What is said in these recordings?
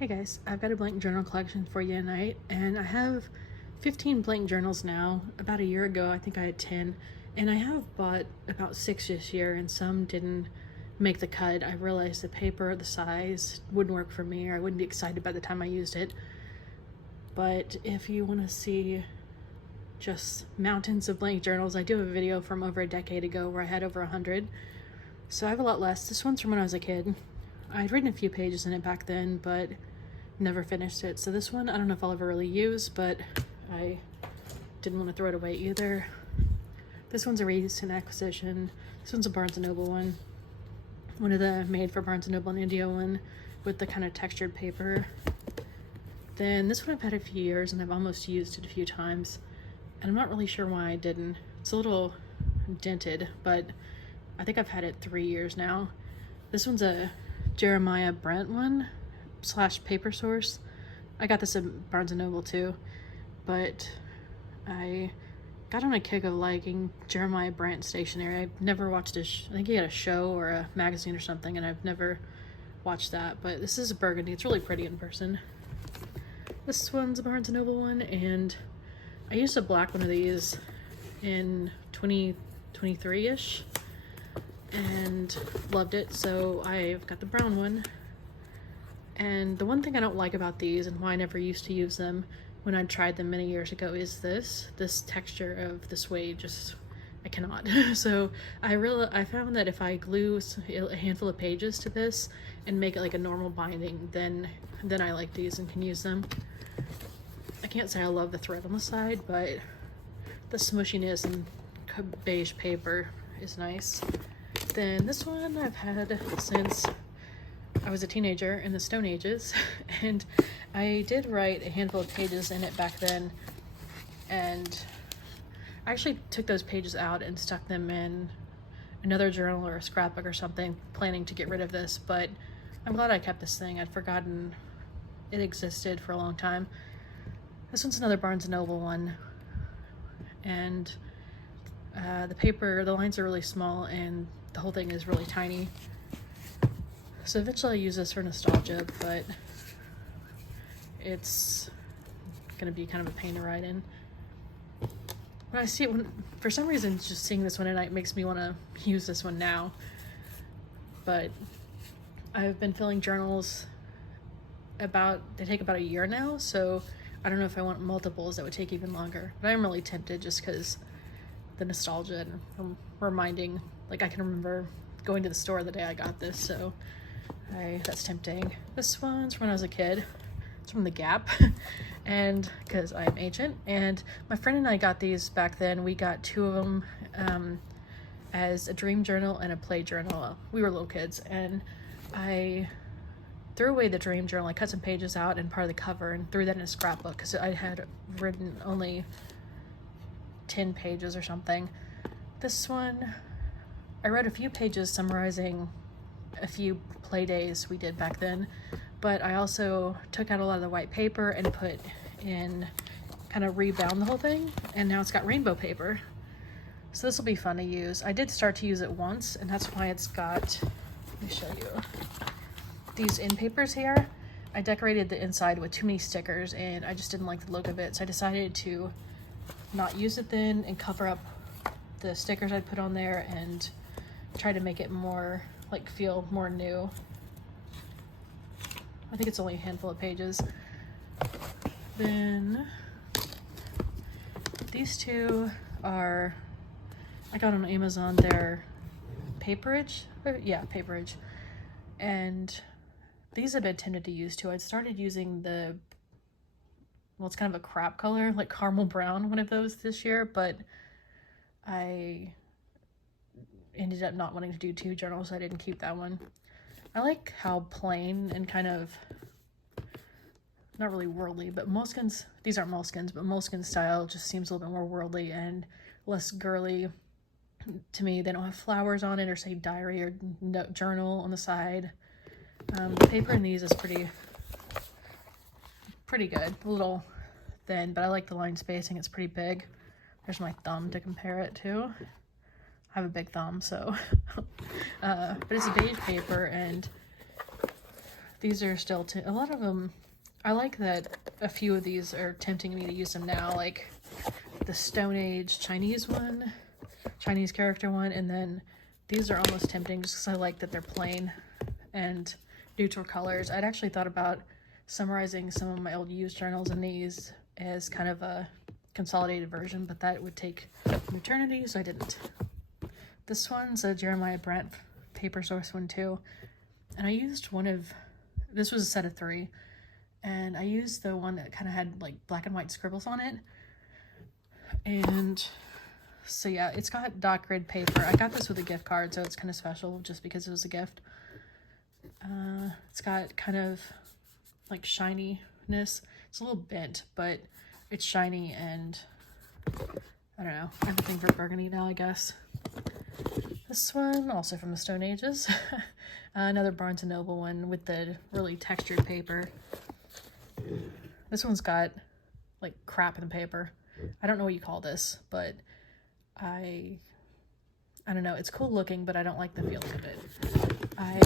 Hey guys, I've got a blank journal collection for you tonight, and I have 15 blank journals now. About a year ago, I think I had 10, and I have bought about 6 this year, and some didn't make the cut. I realized the paper, the size wouldn't work for me, or I wouldn't be excited by the time I used it. But if you want to see just mountains of blank journals, I do have a video from over a decade ago where I had over 100. So I have a lot less. This one's from when I was a kid. I'd written a few pages in it back then, but never finished it. So this one, I don't know if I'll ever really use, but I didn't want to throw it away either. This one's a recent acquisition. This one's a Barnes & Noble one. One of the made for Barnes & Noble and India one with the kind of textured paper. Then this one I've had a few years and I've almost used it a few times. And I'm not really sure why I didn't. It's a little dented, but I think I've had it 3 years now. This one's a Jeremiah Brent one / Paper Source. I got this at Barnes & Noble too, but I got on a kick of liking Jeremiah Brent stationery. I've never watched I think he had a show or a magazine or something, and I've never watched that, but this is a burgundy. It's really pretty in person. This one's a Barnes & Noble one, and I used a black one of these in 2023-ish and loved it, so I've got the brown one. And the one thing I don't like about these, and why I never used to use them when I tried them many years ago, is this texture of the suede. I cannot. So I found that if I glue a handful of pages to this and make it like a normal binding, then I like these and can use them. I can't say I love the thread on the side, but the smushiness and beige paper is nice. Then this one I've had since I was a teenager in the Stone Ages, and I did write a handful of pages in it back then, and I actually took those pages out and stuck them in another journal or a scrapbook or something, planning to get rid of this, but I'm glad I kept this thing. I'd forgotten it existed for a long time. This one's another Barnes & Noble one, and the lines are really small, and the whole thing is really tiny. So eventually I'll use this for nostalgia, but it's gonna be kind of a pain to write in. When I see it, for some reason, just seeing this one at night makes me want to use this one now. But I've been filling journals they take about a year now, so I don't know if I want multiples that would take even longer. But I'm really tempted just because the nostalgia and reminding, like I can remember going to the store the day I got this, so that's tempting. This one's from when I was a kid. It's from The Gap, and because I'm ancient, and my friend and I got these back then. We got 2 of them as a dream journal and a play journal. We were little kids, and I threw away the dream journal. I cut some pages out and part of the cover and threw that in a scrapbook because I had written only 10 pages or something. This one, I read a few pages summarizing a few play days we did back then, but I also took out a lot of the white paper and put in, kind of rebound the whole thing, and now it's got rainbow paper. So this will be fun to use. I did start to use it once, and that's why it's got, let me show you, these end papers here. I decorated the inside with too many stickers, and I just didn't like the look of it, so I decided to not use it then and cover up the stickers I'd put on there and try to make it more, like, feel more new. I think it's only a handful of pages. Then these 2 are, I got on Amazon. They're Paperage, Paperage, and these I've been tempted to use too. I'd started using it's kind of a crap color, like caramel brown, one of those this year, but I ended up not wanting to do 2 journals, so I didn't keep that one. I like how plain and kind of, not really worldly, but Moleskines, these aren't Moleskines, but Moleskine style just seems a little bit more worldly and less girly to me. They don't have flowers on it or say diary or journal on the side. The paper in these is pretty good. A little thin, but I like the line spacing. It's pretty big. There's my thumb to compare it to. I have a big thumb, so but it's a beige paper, and These are still, a lot of them, I like that a few of these are tempting me to use them now, like the Stone Age Chinese one, Chinese character one, and then these are almost tempting just because I like that they're plain and neutral colors. I'd actually thought about summarizing some of my old used journals in these as kind of a consolidated version, but that would take an eternity, so I didn't. This one's a Jeremiah Brent paper source one too, and I used one of, this was a set of 3, and I used the one that kind of had like black and white scribbles on it. And so yeah, it's got dot grid paper. I got this with a gift card, so it's kind of special just because it was a gift. It's got kind of like shininess. It's a little bent, but it's shiny, and I don't know, everything for burgundy now, I guess. This one, also from the Stone Ages. Another Barnes & Noble one with the really textured paper. This one's got like crap in the paper. I don't know what you call this, but I don't know. It's cool looking, but I don't like the feeling of it. I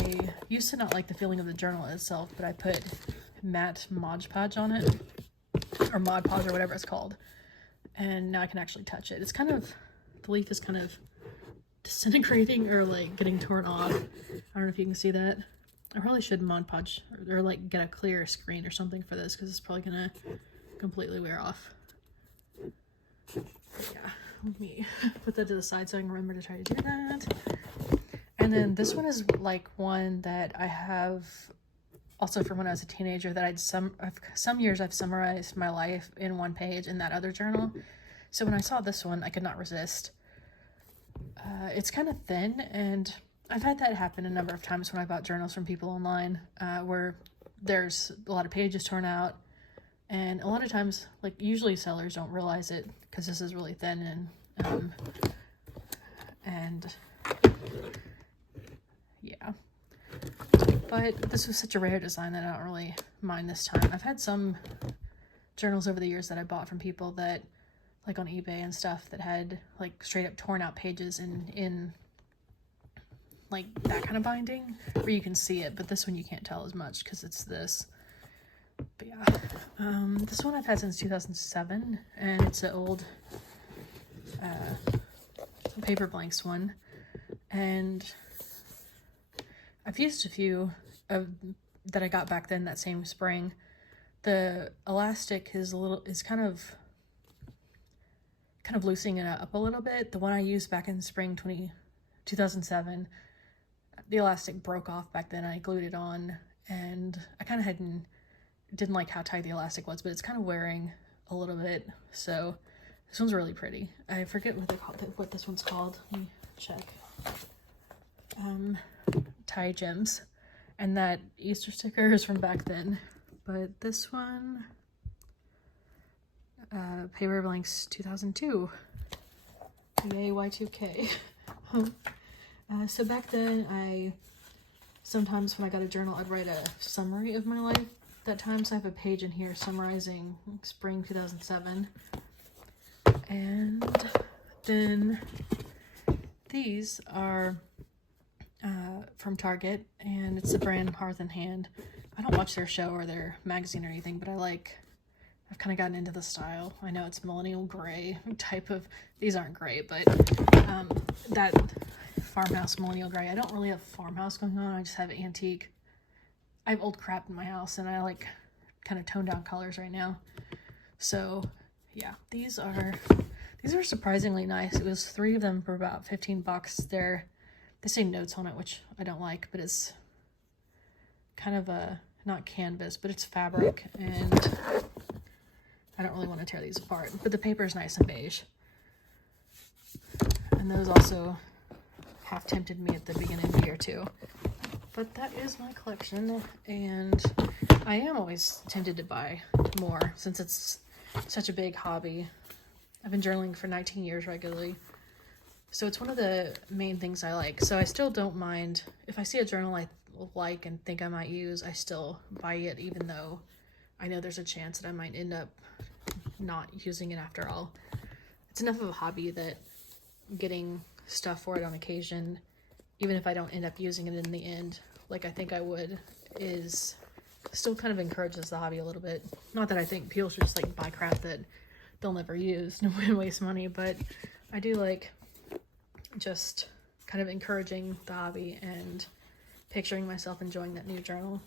used to not like the feeling of the journal itself, but I put matte Mod Podge on it, or Mod Podge, or whatever it's called, and now I can actually touch it. It's kind of, the leaf is kind of disintegrating or like getting torn off. I don't know if you can see that. I probably should Mod Podge or like get a clear screen or something for this, because it's probably gonna completely wear off. Yeah, let me put that to the side so I can remember to try to do that. And then this one is like one that I have also from when I was a teenager, that some years I've summarized my life in one page in that other journal. So when I saw this one, I could not resist. It's kind of thin, and I've had that happen a number of times when I bought journals from people online, where there's a lot of pages torn out, and a lot of times, like, usually sellers don't realize it because this is really thin, and yeah. But this was such a rare design that I don't really mind this time. I've had some journals over the years that I bought from people that, like on eBay and stuff, that had like straight up torn out pages in like that kind of binding where you can see it, but this one you can't tell as much because it's this. But yeah, this one I've had since 2007, and it's an old Paper Blanks one, and I've used a few of that I got back then that same spring. The elastic is kind of loosening it up a little bit. The one I used back in spring 2007, the elastic broke off back then. I glued it on, and I kind of didn't like how tight the elastic was, but it's kind of wearing a little bit. So this one's really pretty. I forget what this one's called. Let me check. Tie Gems, and that Easter sticker is from back then. But this one, Paper Blanks 2002. Yay, Y2K. So back then, sometimes when I got a journal, I'd write a summary of my life that time. So I have a page in here summarizing spring 2007. And then these are from Target, and it's the brand Hearth and Hand. I don't watch their show or their magazine or anything, but I've kind of gotten into the style. I know it's millennial gray type of, these aren't gray, but that farmhouse millennial gray. I don't really have farmhouse going on. I just have antique. I have old crap in my house, and I like kind of toned down colors right now. So yeah, these are surprisingly nice. It was 3 of them for about $15. They say notes on it, which I don't like, but it's kind of not canvas, but it's fabric, and I don't really want to tear these apart. But the paper is nice and beige. And those also half tempted me at the beginning of the year too. But that is my collection, and I am always tempted to buy more since it's such a big hobby. I've been journaling for 19 years regularly. So it's one of the main things I like. So I still don't mind if I see a journal I like and think I might use, I still buy it, even though I know there's a chance that I might end up not using it after all. It's enough of a hobby that getting stuff for it on occasion, even if I don't end up using it in the end, like I think I would, is still kind of encourages the hobby a little bit. Not that I think people should just like buy crap that they'll never use and waste money, but I do like just kind of encouraging the hobby and picturing myself enjoying that new journal.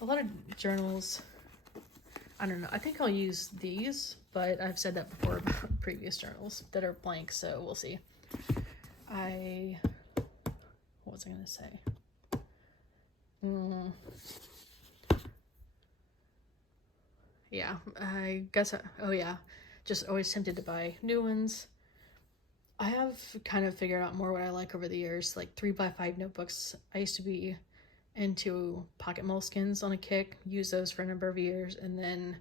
A lot of journals, I don't know, I think I'll use these, but I've said that before about previous journals that are blank, so we'll see. What was I gonna say? Yeah, I guess, oh yeah, just always tempted to buy new ones. I have kind of figured out more what I like over the years, like 3x5 notebooks. I used to be into pocket moleskins on a kick, use those for a number of years, and then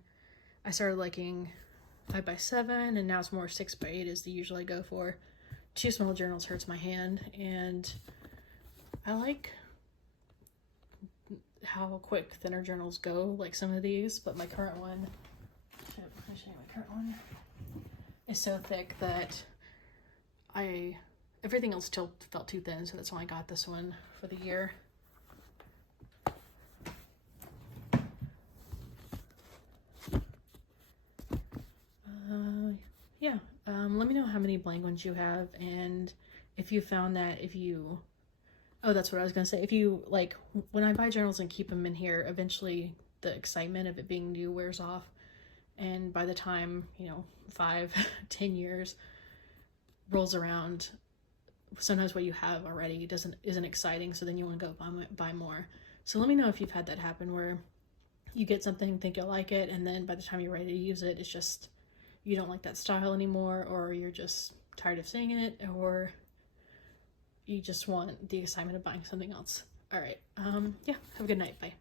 I started liking 5x7, and now it's more 6x8 is the usual I go for. Too small journals hurts my hand, and I like how quick thinner journals go, like some of these, but my current one, is so thick that everything else still felt too thin, so that's why I got this one for the year. Yeah, let me know how many blank ones you have, and if you found that oh, that's what I was gonna say. If you, like, when I buy journals and keep them in here, eventually the excitement of it being new wears off. And by the time, 5, 10 years rolls around, sometimes what you have already isn't exciting. So then you want to go buy more. So let me know if you've had that happen where you get something, think you'll like it, and then by the time you're ready to use it, it's just, you don't like that style anymore, or you're just tired of seeing it, or you just want the excitement of buying something else. All right. Yeah, have a good night. Bye.